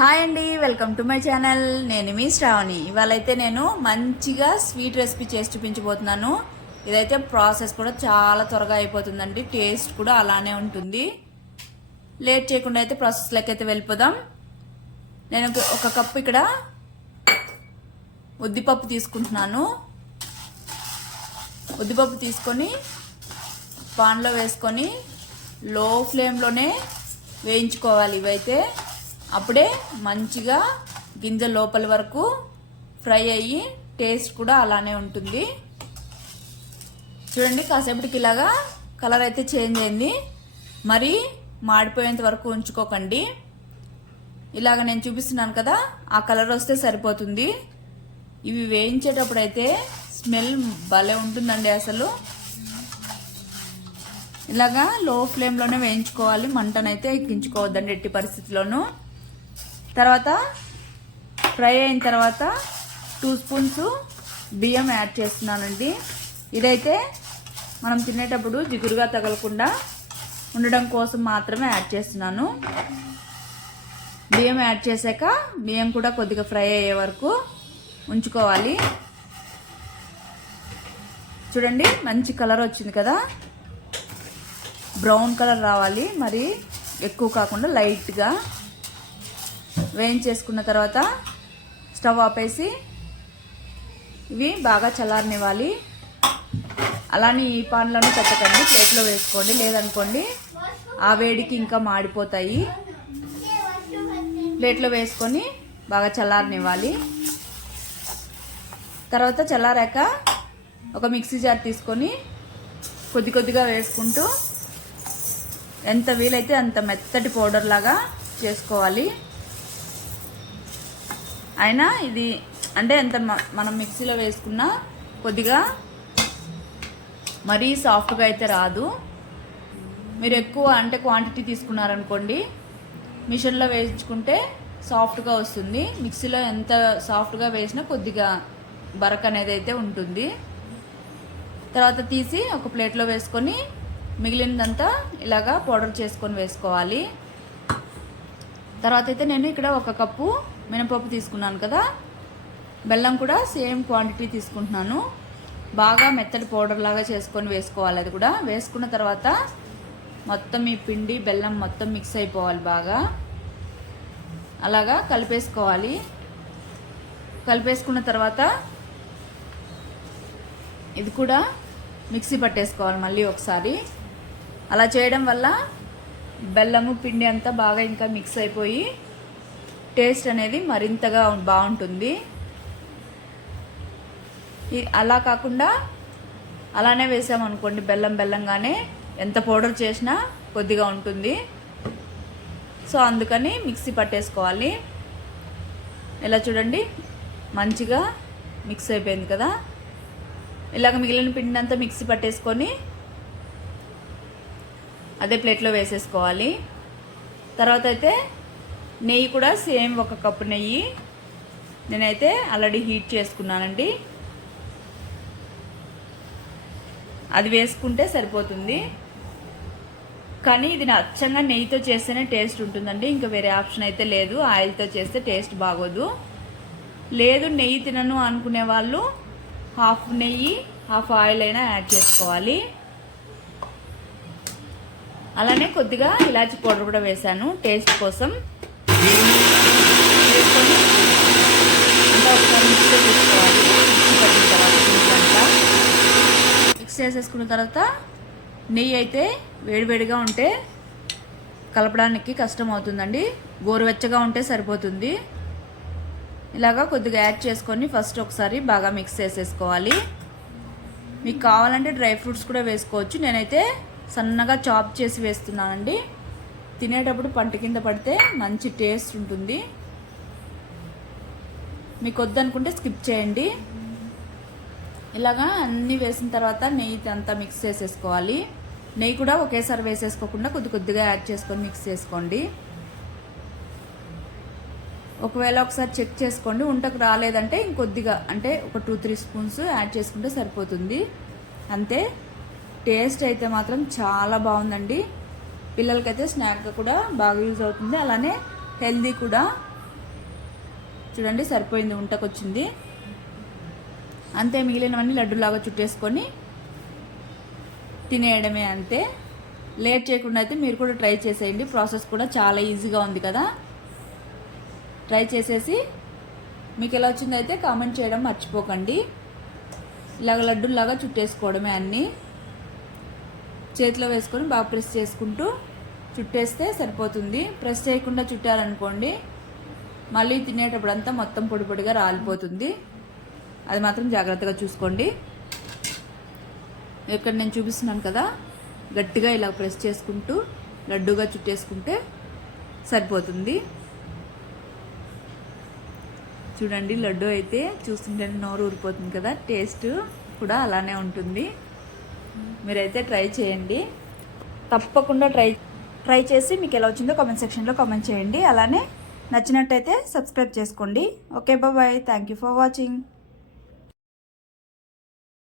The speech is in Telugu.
హాయ్ అండి, వెల్కమ్ టు మై ఛానల్. నేను మీ శ్రావణి. ఇవాళైతే నేను మంచిగా స్వీట్ రెసిపీ చేసి చూపించబోతున్నాను. ఇదైతే ప్రాసెస్ కూడా చాలా త్వరగా అయిపోతుందండి, టేస్ట్ కూడా అలానే ఉంటుంది. లేట్ చేయకుండా అయితే ప్రాసెస్లోకి అయితే వెళ్ళిపోదాం. నేను ఒక కప్పు ఇక్కడ ఉద్దిపప్పు తీసుకుంటున్నాను. ఉద్దిపప్పు తీసుకొని పాన్లో వేసుకొని లో ఫ్లేమ్లోనే వేయించుకోవాలి. ఇవైతే అప్పుడే మంచిగా గింజ లోపల వరకు ఫ్రై అయ్యి టేస్ట్ కూడా అలానే ఉంటుంది. చూడండి, కాసేపటికి ఇలాగా కలర్ అయితే చేంజ్ అయింది. మరి మాడిపోయేంత వరకు ఉంచుకోకండి. ఇలాగ నేను చూపిస్తున్నాను కదా, ఆ కలర్ వస్తే సరిపోతుంది. ఇవి వేయించేటప్పుడు అయితే స్మెల్ భలే ఉంటుందండి. అసలు ఇలాగా లో ఫ్లేమ్లోనే వేయించుకోవాలి, మంటనైతే ఎక్కించుకోవద్దండి ఎట్టి పరిస్థితిలోనూ. తర్వాత ఫ్రై అయిన తర్వాత 2 స్పూన్స్ బియ్యం యాడ్ చేస్తున్నానండి. ఇదైతే మనం తినేటప్పుడు జిగురుగా తగలకుండా ఉండడం కోసం మాత్రమే యాడ్ చేస్తున్నాను. బియ్యం యాడ్ చేశాక బియ్యం కూడా కొద్దిగా ఫ్రై అయ్యే వరకు ఉంచుకోవాలి. చూడండి, మంచి కలర్ వచ్చింది కదా, బ్రౌన్ కలర్ రావాలి, మరి ఎక్కువ కాకుండా లైట్గా వేయించేసుకున్న తర్వాత స్టవ్ ఆపేసి ఇవి బాగా చల్లారనివ్వాలి. అలానే ఈ పాన్లోనే పెట్టకండి, ప్లేట్లో వేసుకోండి, లేదనుకోండి ఆ వేడికి ఇంకా మాడిపోతాయి. ప్లేట్లో వేసుకొని బాగా చల్లారనివ్వాలి. తర్వాత చల్లారాక ఒక మిక్సీ జార్ తీసుకొని కొద్ది కొద్దిగా వేసుకుంటూ ఎంత వీలైతే అంత మెత్తటి పౌడర్ లాగా చేసుకోవాలి. అయినా ఇది అంటే ఎంత మనం మిక్సీలో వేసుకున్నా కొద్దిగా మరీ సాఫ్ట్గా అయితే రాదు. మీరు ఎక్కువ అంటే క్వాంటిటీ తీసుకున్నారనుకోండి, మిషన్లో వేయించుకుంటే సాఫ్ట్గా వస్తుంది. మిక్సీలో ఎంత సాఫ్ట్గా వేసినా కొద్దిగా బరక అనేది అయితే ఉంటుంది. తర్వాత తీసి ఒక ప్లేట్లో వేసుకొని మిగిలినదంతా ఇలాగా పౌడర్ చేసుకొని వేసుకోవాలి. తర్వాత అయితే నేను ఇక్కడ 1 కప్పు మినపప్పు తీసుకున్నాను కదా, బెల్లం కూడా సేమ్ క్వాంటిటీ తీసుకుంటున్నాను. బాగా మెత్తటి పౌడర్ లాగా చేసుకొని వేసుకోవాలి. అది కూడా వేసుకున్న తర్వాత మొత్తం ఈ పిండి బెల్లం మొత్తం మిక్స్ అయిపోవాలి. బాగా అలాగా కలిపేసుకోవాలి. కలిపేసుకున్న తర్వాత ఇది కూడా మిక్సీ పట్టేసుకోవాలి మళ్ళీ ఒకసారి. అలా చేయడం వల్ల బెల్లము పిండి అంతా బాగా ఇంకా మిక్స్ అయిపోయి టేస్ట్ అనేది మరింతగా బాగుంటుంది. అలా కాకుండా అలానే వేసామనుకోండి, బెల్లంగానే ఎంత పౌడర్ చేసినా కొద్దిగా ఉంటుంది. సో అందుకని మిక్సీ పట్టేసుకోవాలి. ఇలా చూడండి, మంచిగా మిక్స్ అయిపోయింది కదా. ఇలాగ మిగిలిన పిండి అంతా మిక్సీ పట్టేసుకొని అదే ప్లేట్లో వేసేసుకోవాలి. తర్వాత అయితే నెయ్యి కూడా సేమ్ 1 కప్పు నెయ్యి నేనైతే ఆల్రెడీ హీట్ చేసుకున్నానండి. అది వేసుకుంటే సరిపోతుంది. కానీ ఇది అచ్చంగా నెయ్యితో చేస్తేనే టేస్ట్ ఉంటుందండి, ఇంకా వేరే ఆప్షన్ అయితే లేదు. ఆయిల్తో చేస్తే టేస్ట్ బాగోదు. లేదు నెయ్యి తినను అనుకునే వాళ్ళు హాఫ్ నెయ్యి హాఫ్ ఆయిల్ అయినా యాడ్ చేసుకోవాలి. అలానే కొద్దిగా ఇలాచి పౌడర్ కూడా వేసాను టేస్ట్ కోసం. వేసుకొని అంతా ఒకసారి మిక్స్ చేసుకోవాలి. పట్టిన తర్వాత మిక్స్ చేసేసుకున్న తర్వాత నెయ్యి అయితే వేడివేడిగా ఉంటే కలపడానికి కష్టం అవుతుందండి, గోరువెచ్చగా ఉంటే సరిపోతుంది. ఇలాగా కొద్దిగా యాడ్ చేసుకొని ఫస్ట్ ఒకసారి బాగా మిక్స్ చేసేసుకోవాలి. మీకు కావాలంటే డ్రై ఫ్రూట్స్ కూడా వేసుకోవచ్చు. నేనైతే సన్నగా చాప్ చేసి వేస్తున్నానండి. తినేటప్పుడు పంట కింద పడితే మంచి టేస్ట్ ఉంటుంది. మీకు వద్దనుకుంటే స్కిప్ చేయండి. ఇలాగా అన్నీ వేసిన తర్వాత నెయ్యి అంతా మిక్స్ చేసేసుకోవాలి. నెయ్యి కూడా ఒకేసారి వేసేసుకోకుండా కొద్ది కొద్దిగా యాడ్ చేసుకొని మిక్స్ చేసుకోండి. ఒకవేళ ఒకసారి చెక్ చేసుకోండి, ఉంటకు రాలేదంటే ఇంకొద్దిగా అంటే ఒక 2-3 స్పూన్స్ యాడ్ చేసుకుంటే సరిపోతుంది. అంతే. టేస్ట్ అయితే మాత్రం చాలా బాగుందండి. పిల్లలకైతే స్నాక్గా కూడా బాగా యూజ్ అవుతుంది. అలానే హెల్దీ కూడా. చూడండి సరిపోయింది, ఉంటకొచ్చింది. అంతే, మిగిలినవన్నీ లడ్డులాగా చుట్టేసుకొని తినేయడమే అంతే. లేట్ చేయకుండా అయితే మీరు కూడా ట్రై చేసేయండి. ప్రాసెస్ కూడా చాలా ఈజీగా ఉంది కదా. ట్రై చేసేసి మీకు ఎలా వచ్చిందో అయితే కామెంట్ చేయడం మర్చిపోకండి. ఇలాగ లడ్డులాగా చుట్టేసుకోవడమే, అన్నీ చేతిలో వేసుకొని బాగా ప్రెస్ చేసుకుంటూ చుట్టేస్తే సరిపోతుంది. ప్రెస్ చేయకుండా చుట్టారనుకోండి మళ్ళీ తినేటప్పుడు అంతా మొత్తం పొడి పొడిగా రాలిపోతుంది. అది మాత్రం జాగ్రత్తగా చూసుకోండి. ఇక్కడ నేను చూపిస్తున్నాను కదా, గట్టిగా ఇలా ప్రెస్ చేసుకుంటూ లడ్డుగా చుట్టేసుకుంటే సరిపోతుంది. చూడండి లడ్డు అయితే చూస్తుంటే నోరు ఊరిపోతుంది కదా, టేస్ట్ కూడా అలానే ఉంటుంది. మీరైతే ట్రై చేయండి, తప్పకుండా ట్రై చేసి మీకు ఎలా వచ్చిందో కామెంట్ సెక్షన్లో కామెంట్ చేయండి. అలానే నచ్చినట్టయితే సబ్స్క్రైబ్ చేసుకోండి. Okay bye, thank you for watching.